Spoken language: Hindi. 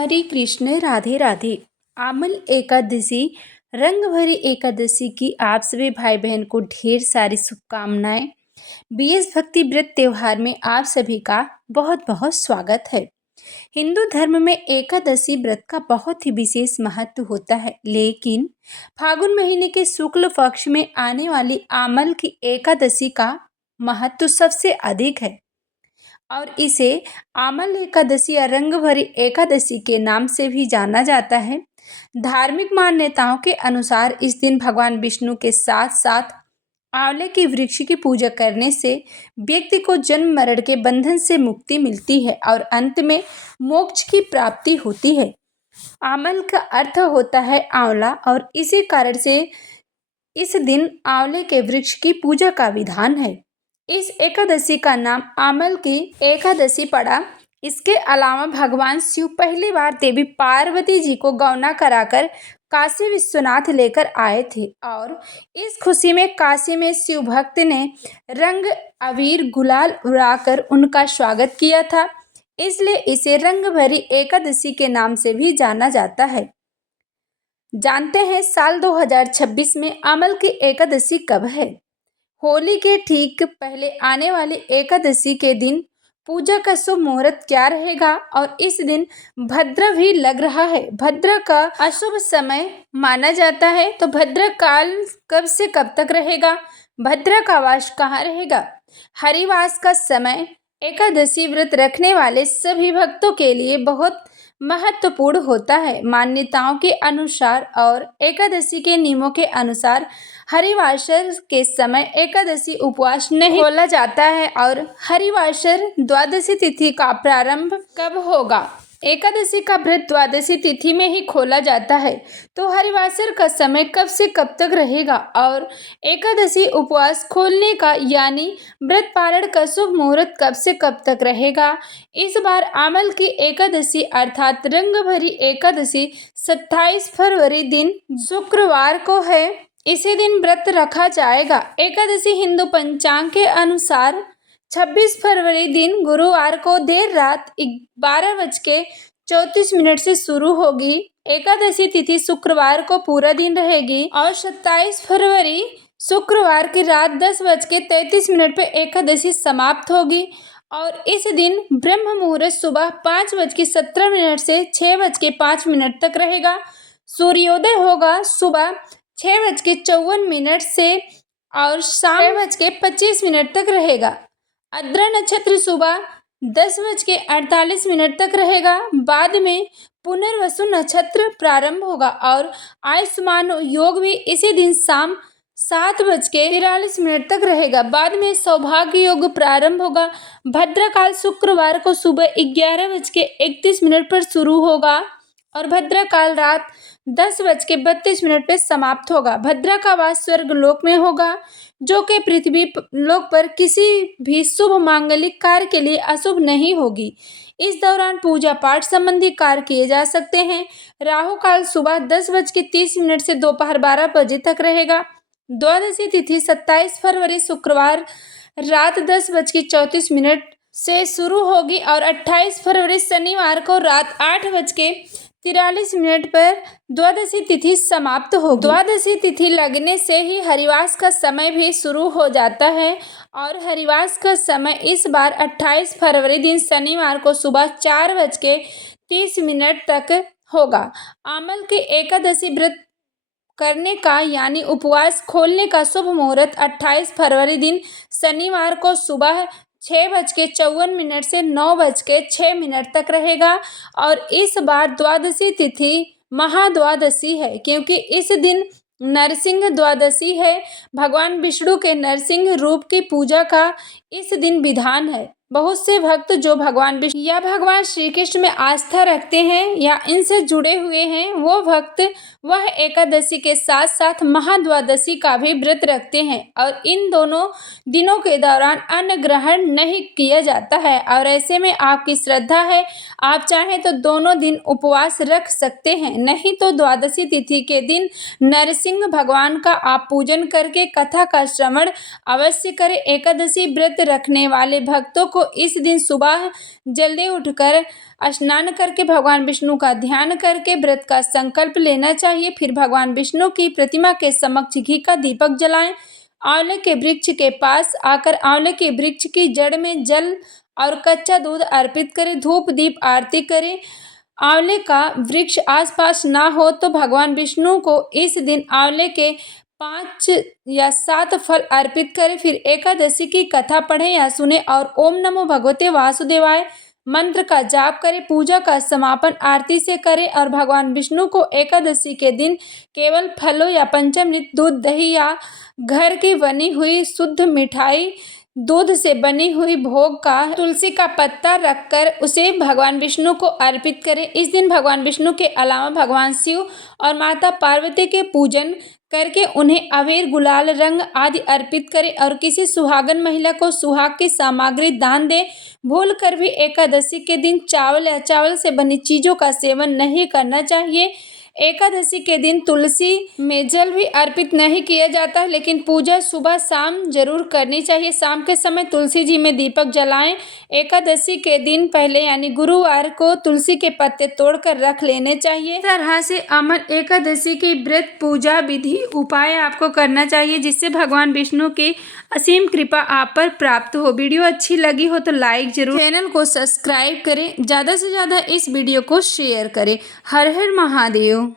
हरे कृष्ण राधे राधे। आमल एकादशी रंग भरी एकादशी की आप सभी भाई बहन को ढेर सारी शुभकामनाएं। बीएस भक्ति व्रत त्योहार में आप सभी का बहुत बहुत स्वागत है। हिंदू धर्म में एकादशी व्रत का बहुत ही विशेष महत्व होता है, लेकिन फागुन महीने के शुक्ल पक्ष में आने वाली आमल की एकादशी का महत्व सबसे अधिक है और इसे आमल एकादशी या रंग भरी एकादशी के नाम से भी जाना जाता है। धार्मिक मान्यताओं के अनुसार इस दिन भगवान विष्णु के साथ साथ आंवले के वृक्ष की पूजा करने से व्यक्ति को जन्म मरण के बंधन से मुक्ति मिलती है और अंत में मोक्ष की प्राप्ति होती है। आमल का अर्थ होता है आंवला और इसी कारण से इस दिन आंवले के वृक्ष की पूजा का विधान है। इस एकादशी का नाम आमल की एकादशी पड़ा। इसके अलावा भगवान शिव पहली बार देवी पार्वती जी को गौना कराकर काशी विश्वनाथ लेकर आए थे और इस खुशी में काशी में शिव भक्त ने रंग अबीर गुलाल उड़ाकर उनका स्वागत किया था, इसलिए इसे रंग भरी एकादशी के नाम से भी जाना जाता है। जानते हैं साल 2026 में आमल की एकादशी कब है? होली के ठीक पहले आने वाली एकादशी के दिन पूजा का शुभ मुहूर्त क्या रहेगा और इस दिन भद्र भी लग रहा है। भद्र का अशुभ समय माना जाता है, तो भद्र काल कब से कब तक रहेगा? भद्र का वास कहाँ रहेगा? हरिवास का समय एकादशी व्रत रखने वाले सभी भक्तों के लिए बहुत महत्वपूर्ण होता है। मान्यताओं के अनुसार और एकादशी के नियमों के अनुसार हरिवासर के समय एकादशी उपवास नहीं खोला जाता है और हरिवासर द्वादशी तिथि का प्रारंभ कब होगा? एकादशी का व्रत द्वादशी तिथि में ही खोला जाता है, तो हरिवासर का समय कब से कब तक रहेगा और एकादशी उपवास खोलने का यानी व्रत पारण का शुभ मुहूर्त कब से कब तक रहेगा? इस बार आमल की एकादशी अर्थात रंग भरी एकादशी 27 फरवरी दिन शुक्रवार को है। इसी दिन व्रत रखा जाएगा। एकादशी हिंदू पंचांग के अनुसार 26 फरवरी दिन गुरुवार को देर रात 12:34 से शुरू होगी। एकादशी तिथि शुक्रवार को पूरा दिन रहेगी और 27 फरवरी शुक्रवार की रात 10:33 पर एकादशी समाप्त होगी और इस दिन ब्रह्म मुहूर्त सुबह 5:17 से 6:05 तक रहेगा। सूर्योदय होगा सुबह 6:54 से और शाम 6:25 तक रहेगा। आद्रा नक्षत्र सुबह 10:48 तक रहेगा। बाद में पुनर्वसु नक्षत्र प्रारंभ होगा और आयुष्मान योग भी इसी दिन शाम 7:43 तक रहेगा। बाद में सौभाग्य योग प्रारंभ होगा। भद्रकाल शुक्रवार को सुबह 11:31 पर शुरू होगा और भद्रकाल रात 10:32 पर समाप्त होगा। भद्रा का वास स्वर्ग लोक में होगा, जो कि पृथ्वी लोक पर किसी भी शुभ मांगलिक कार्य के लिए अशुभ नहीं होगी। इस दौरान पूजा पाठ संबंधी कार्य किए जा सकते हैं। राहु काल सुबह 10:30 से दोपहर 12 बजे तक रहेगा। द्वादशी तिथि 27 फरवरी शुक्रवार रात 10:34 से शुरू होगी और 28 फरवरी शनिवार को रात 8:43 पर द्वादशी तिथि समाप्त होगी। द्वादशी तिथि लगने से ही हरिवास का समय भी शुरू हो जाता है और हरिवास का समय इस बार 28 फरवरी दिन शनिवार को सुबह 4:30 तक होगा। आमल की एकादशी व्रत करने का यानी उपवास खोलने का शुभ मुहूर्त 28 फरवरी दिन शनिवार को सुबह 6:54 से 9:06 तक रहेगा और इस बार द्वादशी तिथि महाद्वादशी है, क्योंकि इस दिन नरसिंह द्वादशी है। भगवान विष्णु के नरसिंह रूप की पूजा का इस दिन विधान है। बहुत से भक्त जो भगवान विष्णु या भगवान श्री कृष्ण में आस्था रखते हैं या इनसे जुड़े हुए हैं, वो भक्त वह एकादशी के साथ साथ महाद्वादशी का भी व्रत रखते हैं और इन दोनों दिनों के दौरान अन्न ग्रहण नहीं किया जाता है। और ऐसे में आपकी श्रद्धा है, आप चाहें तो दोनों दिन उपवास रख सकते हैं, नहीं तो द्वादशी तिथि के दिन नरसिंह भगवान का आप पूजन करके कथा का श्रवण अवश्य करें। एकादशी व्रत रखने वाले भक्तों को को इस दिन सुबह जल्दी उठकर स्नान करके भगवान विष्णु का ध्यान करके व्रत का संकल्प लेना चाहिए। फिर भगवान विष्णु की प्रतिमा के समक्ष घी का दीपक जलाएं। आंवले के वृक्ष के पास आकर आंवले के वृक्ष की जड़ में जल और कच्चा दूध अर्पित करें। धूप दीप आरती करें। आंवले का वृक्ष आसपास ना हो तो भगवान विष्णु को इस दिन आंवले के 5 या 7 फल अर्पित करें। फिर एकादशी की कथा पढ़ें या सुने और ओम नमो भगवते वासुदेवाय मंत्र का जाप करें। पूजा का समापन आरती से करें और भगवान विष्णु को एकादशी के दिन केवल फलों या पंचामृत दूध दही या घर की बनी हुई शुद्ध मिठाई दूध से बनी हुई भोग का तुलसी का पत्ता रखकर उसे भगवान विष्णु को अर्पित करें। इस दिन भगवान विष्णु के अलावा भगवान शिव और माता पार्वती के पूजन करके उन्हें अबीर गुलाल रंग आदि अर्पित करें और किसी सुहागन महिला को सुहाग की सामग्री दान दें। भूल कर भी एकादशी के दिन चावल या चावल से बनी चीज़ों का सेवन नहीं करना चाहिए। एकादशी के दिन तुलसी में जल भी अर्पित नहीं किया जाता, लेकिन पूजा सुबह शाम जरूर करनी चाहिए। शाम के समय तुलसी जी में दीपक जलाएं। एकादशी के दिन पहले यानी गुरुवार को तुलसी के पत्ते तोड़कर रख लेने चाहिए। इस तरह से अमल एकादशी की व्रत पूजा विधि उपाय आपको करना चाहिए, जिससे भगवान विष्णु की असीम कृपा आप पर प्राप्त हो। वीडियो अच्छी लगी हो तो लाइक जरूर, चैनल को सब्सक्राइब करें, ज़्यादा से ज़्यादा इस वीडियो को शेयर करें। हर हर महादेव।